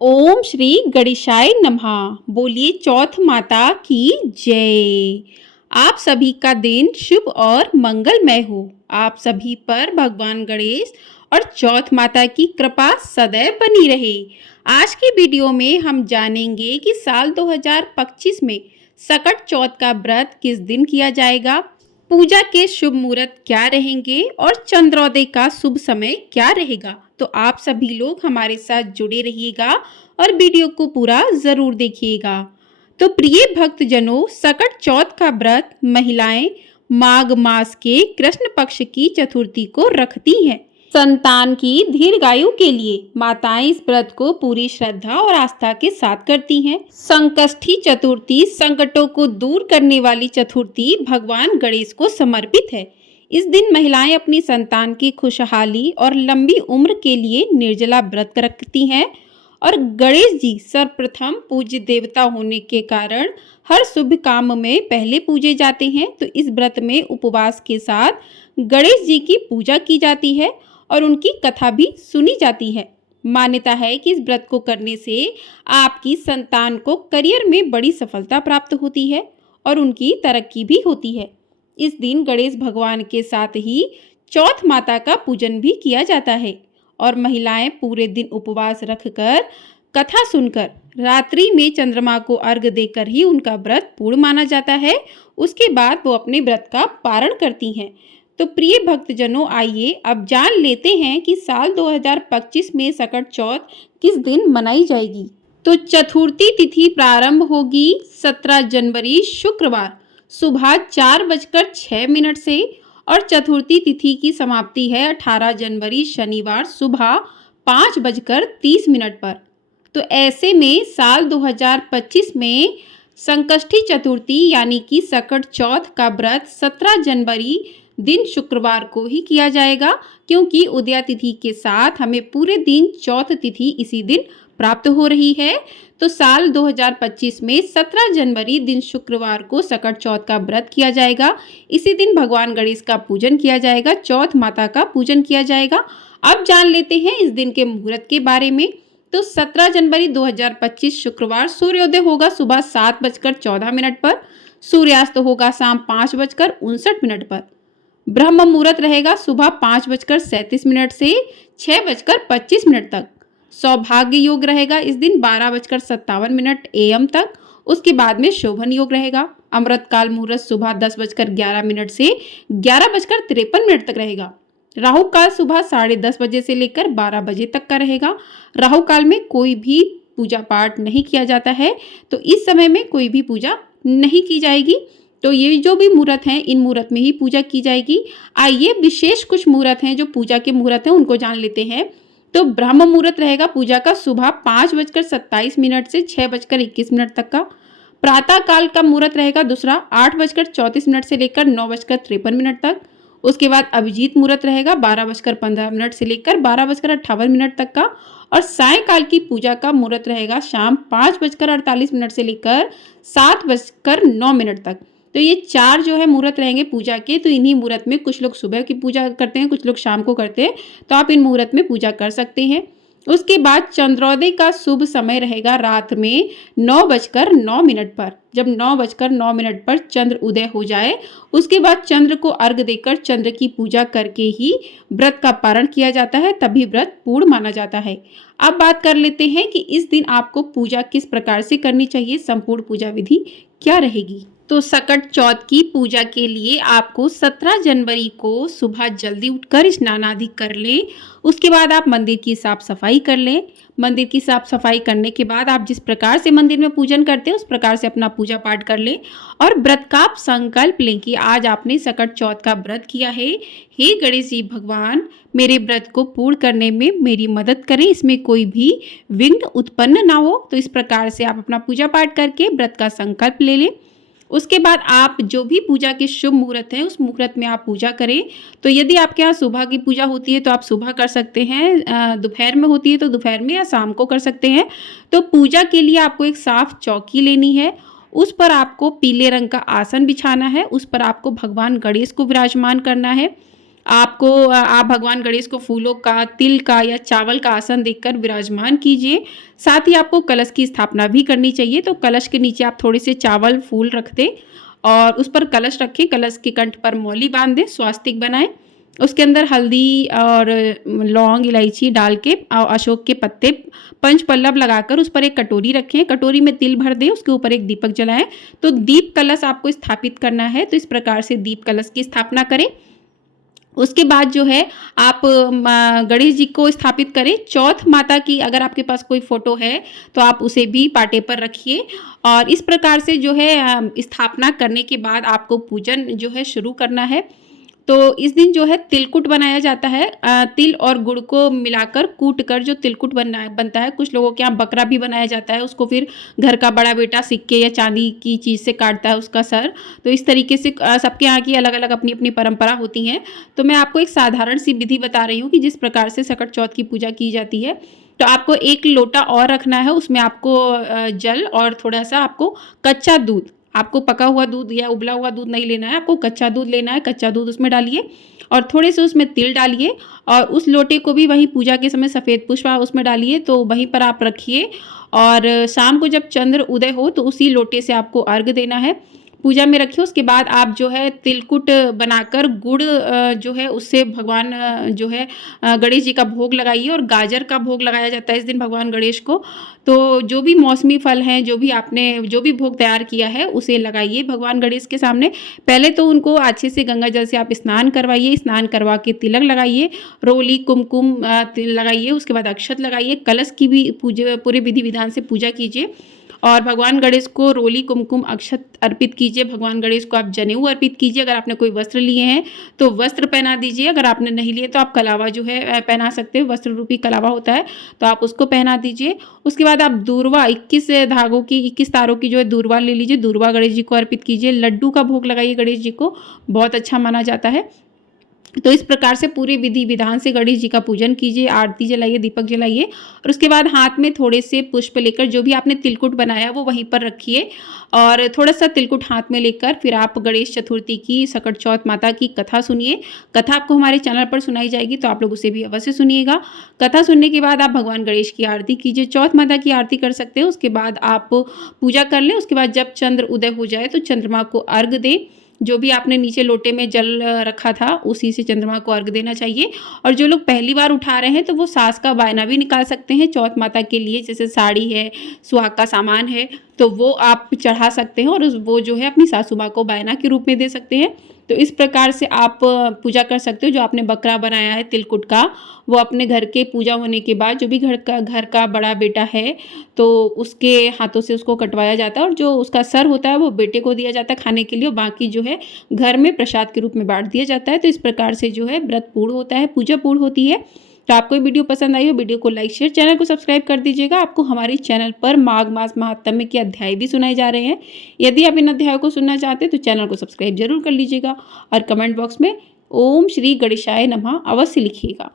ओम श्री गणेशाय नमः। बोलिए चौथ माता की जय। आप सभी का दिन शुभ और मंगलमय हो। आप सभी पर भगवान गणेश और चौथ माता की कृपा सदैव बनी रहे। आज की वीडियो में हम जानेंगे कि साल 2025 में सकट चौथ का व्रत किस दिन किया जाएगा, पूजा के शुभ मुहूर्त क्या रहेंगे और चंद्रोदय का शुभ समय क्या रहेगा। तो आप सभी लोग हमारे साथ जुड़े रहिएगा और वीडियो को पूरा जरूर देखिएगा। तो प्रिय भक्तजनों, सकट चौथ का व्रत महिलाएं माघ मास के कृष्ण पक्ष की चतुर्थी को रखती हैं। संतान की दीर्घायु के लिए माताएं इस व्रत को पूरी श्रद्धा और आस्था के साथ करती हैं। संकष्टी चतुर्थी संकटों को दूर करने वाली चतुर्थी भगवान गणेश को समर्पित है। इस दिन महिलाएं अपनी संतान की खुशहाली और लंबी उम्र के लिए निर्जला व्रत रखती हैं और गणेश जी सर्वप्रथम पूज्य देवता होने के कारण हर शुभ काम में पहले पूजे जाते हैं। तो इस व्रत में उपवास के साथ गणेश जी की पूजा की जाती है और उनकी कथा भी सुनी जाती है। मान्यता है कि इस व्रत को करने से आपकी संतान को करियर में बड़ी सफलता प्राप्त होती है और उनकी तरक्की भी होती है। इस दिन गणेश भगवान के साथ ही चौथ माता का पूजन भी किया जाता है और महिलाएं पूरे दिन उपवास रखकर कथा सुनकर रात्रि में चंद्रमा को अर्घ्य देकर ही उनका व्रत पूर्ण माना जाता है। उसके बाद वो अपने व्रत का पारण करती हैं। तो प्रिय भक्तजनों, आइए अब जान लेते हैं कि साल 2025 में सकट चौथ किस दिन मनाई जाएगी। तो चतुर्थी तिथि प्रारंभ होगी 17 जनवरी शुक्रवार सुबह 4:06 से और चतुर्थी तिथि की समाप्ति है 18 जनवरी शनिवार सुबह 5:30 पर। तो ऐसे में साल 2025 में संकष्टी चतुर्थी यानी कि सकट चौथ का व्रत 17 जनवरी दिन शुक्रवार को ही किया जाएगा, क्योंकि उदया तिथि के साथ हमें पूरे दिन चौथ तिथि इसी दिन प्राप्त हो रही है। तो साल 2025 में 17 जनवरी दिन शुक्रवार को सकट चौथ का व्रत किया जाएगा। इसी दिन भगवान गणेश का पूजन किया जाएगा, चौथ माता का पूजन किया जाएगा। अब जान लेते हैं इस दिन के मुहूर्त के बारे में। तो 17 जनवरी 2025 शुक्रवार सूर्योदय होगा सुबह 7:14 पर, सूर्यास्त होगा शाम 5:59 पर। ब्रह्म मुहूर्त रहेगा सुबह 5:37 से 6:25 तक। सौभाग्य योग रहेगा इस दिन 12:57 AM तक। उसके बाद में शोभन योग रहेगा। अमृत काल मुहूर्त सुबह 10:11 से 11:53 तक रहेगा। राहु काल सुबह 10:30 बजे से लेकर 12 बजे तक का रहेगा। राहु काल में कोई भी पूजा पाठ नहीं किया जाता है, तो इस समय में कोई भी पूजा नहीं की जाएगी। तो ये जो भी मुहूर्त हैं, इन मुहूर्त में ही पूजा की जाएगी। आइए विशेष कुछ मुहूर्त हैं जो पूजा के मुहूर्त हैं उनको जान लेते हैं। तो ब्रह्म मुहूर्त रहेगा पूजा का सुबह 5:27 से 6:21 तक का। प्रातः काल का मुहूर्त रहेगा दूसरा 8:34 से लेकर 9:53 तक। उसके बाद अभिजीत मुहूर्त रहेगा 12:15 से लेकर 12:58 तक का। और सायंकाल की पूजा का मुहूर्त रहेगा शाम 5:48 से लेकर 7:09 तक। तो ये चार जो है मुहूर्त रहेंगे पूजा के। तो इन्हीं मुहूर्त में कुछ लोग सुबह की पूजा करते हैं, कुछ लोग शाम को करते हैं, तो आप इन मुहूर्त में पूजा कर सकते हैं। उसके बाद चंद्रोदय का शुभ समय रहेगा रात में 9:09 पर। जब 9:09 पर चंद्र उदय हो जाए, उसके बाद चंद्र को अर्घ्य देकर चंद्र की पूजा करके ही व्रत का पारण किया जाता है, तभी व्रत पूर्ण माना जाता है। अब बात कर लेते हैं कि इस दिन आपको पूजा किस प्रकार से करनी चाहिए, संपूर्ण पूजा विधि क्या रहेगी। तो सकट चौथ की पूजा के लिए आपको 17 जनवरी को सुबह जल्दी उठकर स्नान आदि कर लें। उसके बाद आप मंदिर की साफ सफाई कर लें। मंदिर की साफ सफाई करने के बाद आप जिस प्रकार से मंदिर में पूजन करते हैं उस प्रकार से अपना पूजा पाठ कर लें और व्रत का आप संकल्प लें कि आज आपने सकट चौथ का व्रत किया है। हे गणेश जी भगवान, मेरे व्रत को पूर्ण करने में मेरी मदद करें, इसमें कोई भी विघ्न उत्पन्न ना हो। तो इस प्रकार से आप अपना पूजा पाठ करके व्रत का संकल्प ले लें। उसके बाद आप जो भी पूजा के शुभ मुहूर्त हैं उस मुहूर्त में आप पूजा करें। तो यदि आपके यहाँ सुबह की पूजा होती है तो आप सुबह कर सकते हैं, दोपहर में होती है तो दोपहर में या शाम को कर सकते हैं। तो पूजा के लिए आपको एक साफ चौकी लेनी है, उस पर आपको पीले रंग का आसन बिछाना है, उस पर आपको भगवान गणेश को विराजमान करना है। आप भगवान गणेश को फूलों का, तिल का या चावल का आसन देकर विराजमान कीजिए। साथ ही आपको कलश की स्थापना भी करनी चाहिए। तो कलश के नीचे आप थोड़े से चावल, फूल रख दें और उस पर कलश रखें। कलश के कंठ पर मौली बांध दें, स्वास्तिक बनाएं। उसके अंदर हल्दी और लौंग, इलायची डाल के अशोक के पत्ते, पंचपल्लव लगाकर उस पर एक कटोरी रखें। कटोरी में तिल भर दें, उसके ऊपर एक दीपक जलाएं। तो दीप कलश आपको स्थापित करना है। तो इस प्रकार से दीप कलश की स्थापना करें। उसके बाद जो है आप गणेश जी को स्थापित करें। चौथ माता की अगर आपके पास कोई फोटो है तो आप उसे भी पाटे पर रखिए। और इस प्रकार से जो है स्थापना करने के बाद आपको पूजन जो है शुरू करना है। तो इस दिन जो है तिलकुट बनाया जाता है। तिल और गुड़ को मिलाकर कूट कर जो तिलकुट बनता है। कुछ लोगों के यहाँ बकरा भी बनाया जाता है, उसको फिर घर का बड़ा बेटा सिक्के या चांदी की चीज़ से काटता है उसका सर। तो इस तरीके से सबके यहाँ की अलग अलग अपनी अपनी परंपरा होती हैं। तो मैं आपको एक साधारण सी विधि बता रही हूँ कि जिस प्रकार से सकट चौथ की पूजा की जाती है। तो आपको एक लोटा और रखना है, उसमें आपको जल और थोड़ा सा आपको कच्चा दूध, आपको पका हुआ दूध या उबला हुआ दूध नहीं लेना है, आपको कच्चा दूध लेना है। कच्चा दूध उसमें डालिए और थोड़े से उसमें तिल डालिए और उस लोटे को भी वहीं पूजा के समय सफ़ेद पुष्प उसमें डालिए। तो वहीं पर आप रखिए और शाम को जब चंद्र उदय हो तो उसी लोटे से आपको अर्घ देना है। पूजा में रखिए। उसके बाद आप जो है तिलकुट बनाकर गुड़ जो है उससे भगवान जो है गणेश जी का भोग लगाइए। और गाजर का भोग लगाया जाता है इस दिन भगवान गणेश को। तो जो भी मौसमी फल हैं, जो भी आपने जो भी भोग तैयार किया है उसे लगाइए भगवान गणेश के सामने। पहले तो उनको अच्छे से गंगा जल से आप स्नान करवाइए। स्नान करवा के तिलक लगाइए, रोली कुमकुम तिल लगाइए। उसके बाद अक्षत लगाइए। कलश की भी पूजा पूरे विधि विधान से पूजा कीजिए और भगवान गणेश को रोली कुमकुम अक्षत अर्पित कीजिए। भगवान गणेश को आप जनेऊ अर्पित कीजिए। अगर आपने कोई वस्त्र लिए हैं तो वस्त्र पहना दीजिए। अगर आपने नहीं लिए तो आप कलावा जो है पहना सकते हो, वस्त्र रूपी कलावा होता है तो आप उसको पहना दीजिए। उसके बाद आप दूर्वा 21 धागों की 21 तारों की जो है दूर्वा ले लीजिए। दूर्वा गणेश जी को अर्पित कीजिए। लड्डू का भोग लगाइए गणेश जी को, बहुत अच्छा माना जाता है। तो इस प्रकार से पूरे विधि विधान से गणेश जी का पूजन कीजिए, आरती जलाइए, दीपक जलाइए और उसके बाद हाथ में थोड़े से पुष्प लेकर जो भी आपने तिलकुट बनाया वो वहीं पर रखिए और थोड़ा सा तिलकुट हाथ में लेकर फिर आप गणेश चतुर्थी की, सकट चौथ माता की कथा सुनिए। कथा आपको हमारे चैनल पर सुनाई जाएगी तो आप लोग उसे भी अवश्य सुनिएगा। कथा सुनने के बाद आप भगवान गणेश की आरती कीजिए। चौथ माता की आरती कर सकते हैं। उसके बाद आप पूजा कर लें। उसके बाद जब चंद्र उदय हो जाए तो चंद्रमा को अर्घ दें। जो भी आपने नीचे लोटे में जल रखा था उसी से चंद्रमा को अर्घ देना चाहिए। और जो लोग पहली बार उठा रहे हैं तो वो सास का बायना भी निकाल सकते हैं चौथ माता के लिए। जैसे साड़ी है, सुहाग का सामान है तो वो आप चढ़ा सकते हैं और वो जो है अपनी सासू माँ को बायना के रूप में दे सकते हैं। तो इस प्रकार से आप पूजा कर सकते हो। जो आपने बकरा बनाया है तिलकुट का, वो अपने घर के पूजा होने के बाद जो भी घर का बड़ा बेटा है तो उसके हाथों से उसको कटवाया जाता है और जो उसका सर होता है वो बेटे को दिया जाता है खाने के लिए और बाकी जो है घर में प्रसाद के रूप में बांट दिया जाता है। तो इस प्रकार से जो है व्रत पूर्ण होता है, पूजा पूर्ण होती है। तो आपको ये वीडियो पसंद आई हो, वीडियो को लाइक शेयर, चैनल को सब्सक्राइब कर दीजिएगा। आपको हमारे चैनल पर माघ मास महात्म्य के अध्याय भी सुनाए जा रहे हैं। यदि आप इन अध्यायों को सुनना चाहते हैं तो चैनल को सब्सक्राइब जरूर कर लीजिएगा और कमेंट बॉक्स में ओम श्री गणेशाय नमः अवश्य लिखिएगा।